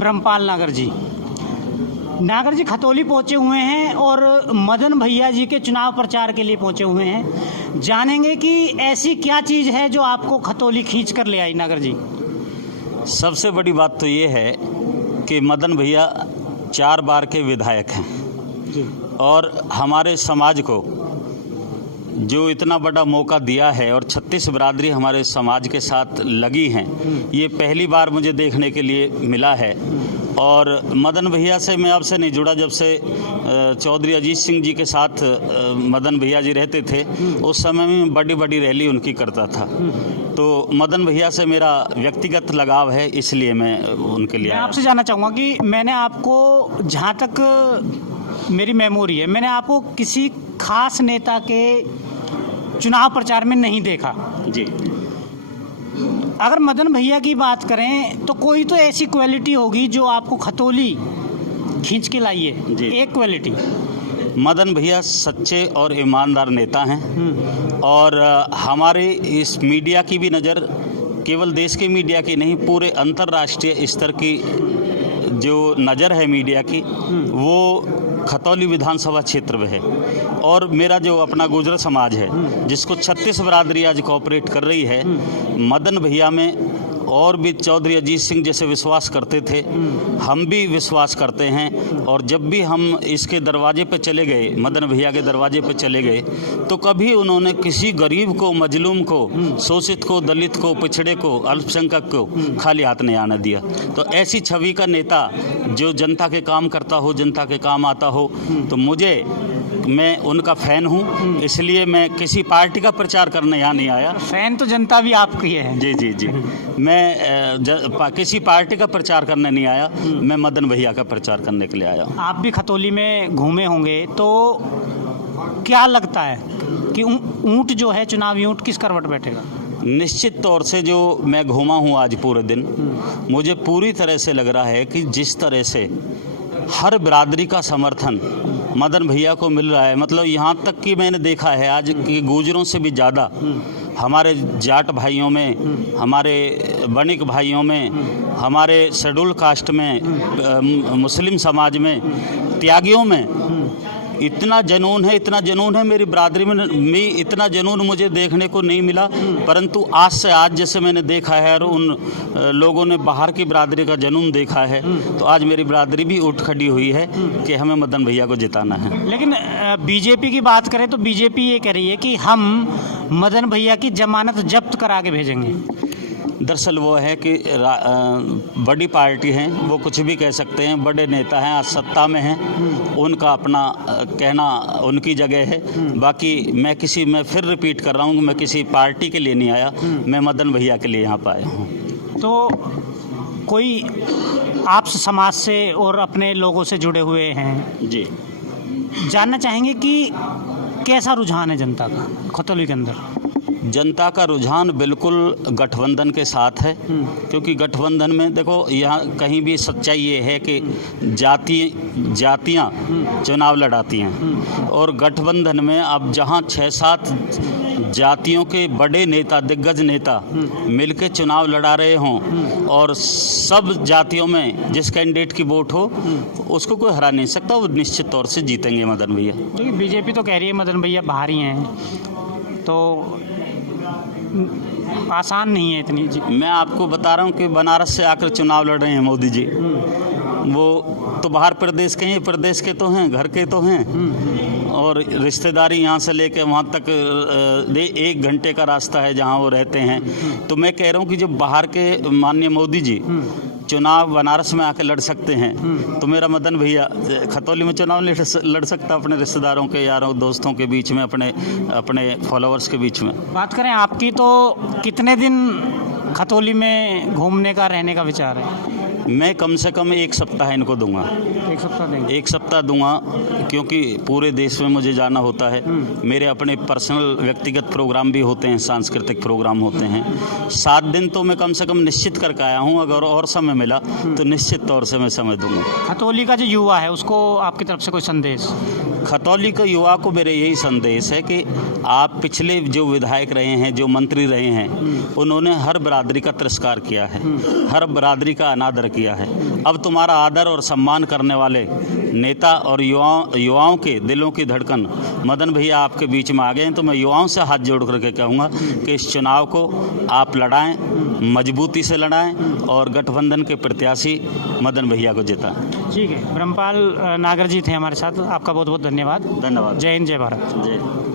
ब्रह्मपाल नागर जी। नागर जी खतौली पहुंचे हुए हैं और मदन भैया जी के चुनाव प्रचार के लिए पहुंचे हुए हैं। जानेंगे कि ऐसी क्या चीज़ है जो आपको खतौली खींच कर ले आई। नागर जी, सबसे बड़ी बात तो ये है कि मदन भैया 4 बार के विधायक हैं जी। और हमारे समाज को जो इतना बड़ा मौका दिया है और 36 बिरादरी हमारे समाज के साथ लगी हैं, ये पहली बार मुझे देखने के लिए मिला है। और मदन भैया से मैं आपसे नहीं जुड़ा जब से चौधरी अजीत सिंह जी के साथ मदन भैया जी रहते थे, उस समय में बड़ी बड़ी रैली उनकी करता था। तो मदन भैया से मेरा व्यक्तिगत लगाव है, इसलिए मैं उनके लिए मैं आपसे जानना चाहूँगा कि मैंने आपको, जहाँ तक मेरी मेमोरी है, मैंने आपको किसी खास नेता के चुनाव प्रचार में नहीं देखा जी। अगर मदन भैया की बात करें तो कोई तो ऐसी क्वालिटी होगी जो आपको खतौली खींच के लाई है जी। एक क्वालिटी। मदन भैया सच्चे और ईमानदार नेता हैं और हमारे इस मीडिया की भी नज़र केवल देश के मीडिया की नहीं, पूरे अंतर्राष्ट्रीय स्तर की जो नज़र है मीडिया की, वो खतौली विधानसभा क्षेत्र में है। और मेरा जो अपना गुजर समाज है, जिसको 36 बिरादरी आज कोऑपरेट कर रही है, मदन भैया में और भी चौधरी अजीत सिंह जैसे विश्वास करते थे, हम भी विश्वास करते हैं। और जब भी हम इसके दरवाजे पे चले गए, मदन भैया के दरवाजे पे चले गए, तो कभी उन्होंने किसी गरीब को, मजलूम को, शोषित को, दलित को, पिछड़े को, अल्पसंख्यक को खाली हाथ नहीं आने दिया। तो ऐसी छवि का नेता जो जनता के काम करता हो, जनता के काम आता हो, तो मैं उनका फ़ैन हूँ। इसलिए मैं किसी पार्टी का प्रचार करने यहाँ नहीं आया। फैन तो जनता भी आपकी है। जी जी जी। मैं किसी पार्टी का प्रचार करने नहीं आया, मैं मदन भैया का प्रचार करने के लिए आया हूँ। आप भी खतौली में घूमे होंगे, तो क्या लगता है कि ऊंट जो है, चुनावी ऊंट, किस करवट बैठेगा? निश्चित तौर से जो मैं घूमा हूँ आज पूरे दिन, मुझे पूरी तरह से लग रहा है कि जिस तरह से हर बिरादरी का समर्थन मदन भैया को मिल रहा है, मतलब यहाँ तक कि मैंने देखा है आज कि गुजरों से भी ज़्यादा हमारे जाट भाइयों में, हमारे वणिक भाइयों में, हमारे शेड्यूल कास्ट में, मुस्लिम समाज में, त्यागियों में इतना जुनून है मेरी बिरादरी में इतना जुनून मुझे देखने को नहीं मिला। परंतु आज से आज जैसे मैंने देखा है और उन लोगों ने बाहर की बिरादरी का जुनून देखा है, तो आज मेरी बिरादरी भी उठ खड़ी हुई है कि हमें मदन भैया को जिताना है। लेकिन बीजेपी की बात करें तो बीजेपी ये कह रही है कि हम मदन भैया की जमानत जब्त करा के भेजेंगे। दरअसल वो है कि बड़ी पार्टी हैं, वो कुछ भी कह सकते हैं, बड़े नेता हैं, आज सत्ता में हैं, उनका अपना कहना उनकी जगह है। बाकी मैं फिर रिपीट कर रहा हूँ, मैं किसी पार्टी के लिए नहीं आया, मैं मदन भैया के लिए यहाँ पर आया हूँ। तो कोई आप समाज से और अपने लोगों से जुड़े हुए हैं जी, जानना चाहेंगे कि कैसा रुझान है जनता का खतौली के अंदर? जनता का रुझान बिल्कुल गठबंधन के साथ है, क्योंकि गठबंधन में देखो, यहाँ कहीं भी सच्चाई ये है कि जातियाँ चुनाव लड़ाती हैं, और गठबंधन में अब जहाँ 6-7 जातियों के बड़े नेता, दिग्गज नेता मिलकर चुनाव लड़ा रहे हों और सब जातियों में जिस कैंडिडेट की वोट हो उसको कोई हरा नहीं सकता, वो निश्चित तौर से जीतेंगे मदन भैया। क्योंकि बीजेपी तो कह रही है मदन भैया बाहर ही हैं, तो आसान नहीं है इतनी। जी, मैं आपको बता रहा हूँ कि बनारस से आकर चुनाव लड़ रहे हैं मोदी जी, वो तो बाहर प्रदेश के हैं, प्रदेश के तो हैं, घर के तो हैं, और रिश्तेदारी यहाँ से लेकर वहाँ तक 1 घंटे का रास्ता है जहाँ वो रहते हैं। तो मैं कह रहा हूँ कि जब बाहर के माननीय मोदी जी चुनाव बनारस में आके लड़ सकते हैं, तो मेरा मदन भैया खतौली में चुनाव लड़ सकता अपने रिश्तेदारों के, यारों दोस्तों के बीच में, अपने फॉलोअर्स के बीच में। बात करें आपकी, तो कितने दिन खतौली में घूमने का, रहने का विचार है? मैं कम से कम 1 सप्ताह इनको दूंगा। 1 सप्ताह देंगे? 1 सप्ताह दूंगा, क्योंकि पूरे देश में मुझे जाना होता है। मेरे अपने पर्सनल व्यक्तिगत प्रोग्राम भी होते हैं, सांस्कृतिक प्रोग्राम होते हैं। 7 दिन तो मैं कम से कम निश्चित करके आया हूँ। अगर और समय मिला तो निश्चित तौर से मैं समय दूंगा। खतौली का जो युवा है उसको आपकी तरफ से कोई संदेश? खतौली के युवा को मेरे यही संदेश है कि आप पिछले जो विधायक रहे हैं, जो मंत्री रहे हैं, उन्होंने हर बिरादरी का तिरस्कार किया है, हर बिरादरी का अनादर किया किया है। अब तुम्हारा आदर और सम्मान करने वाले नेता और युवाओं के दिलों की धड़कन मदन भैया आपके बीच में आ गए हैं। तो मैं युवाओं से हाथ जोड़ करके कहूँगा कि इस चुनाव को आप लड़ाएं, मजबूती से लड़ाएं और गठबंधन के प्रत्याशी मदन भैया को जिताएं। ठीक है, ब्रह्मपाल नागर जी थे हमारे साथ, आपका बहुत बहुत धन्यवाद। धन्यवाद। जय हिंद, जय भारत। जय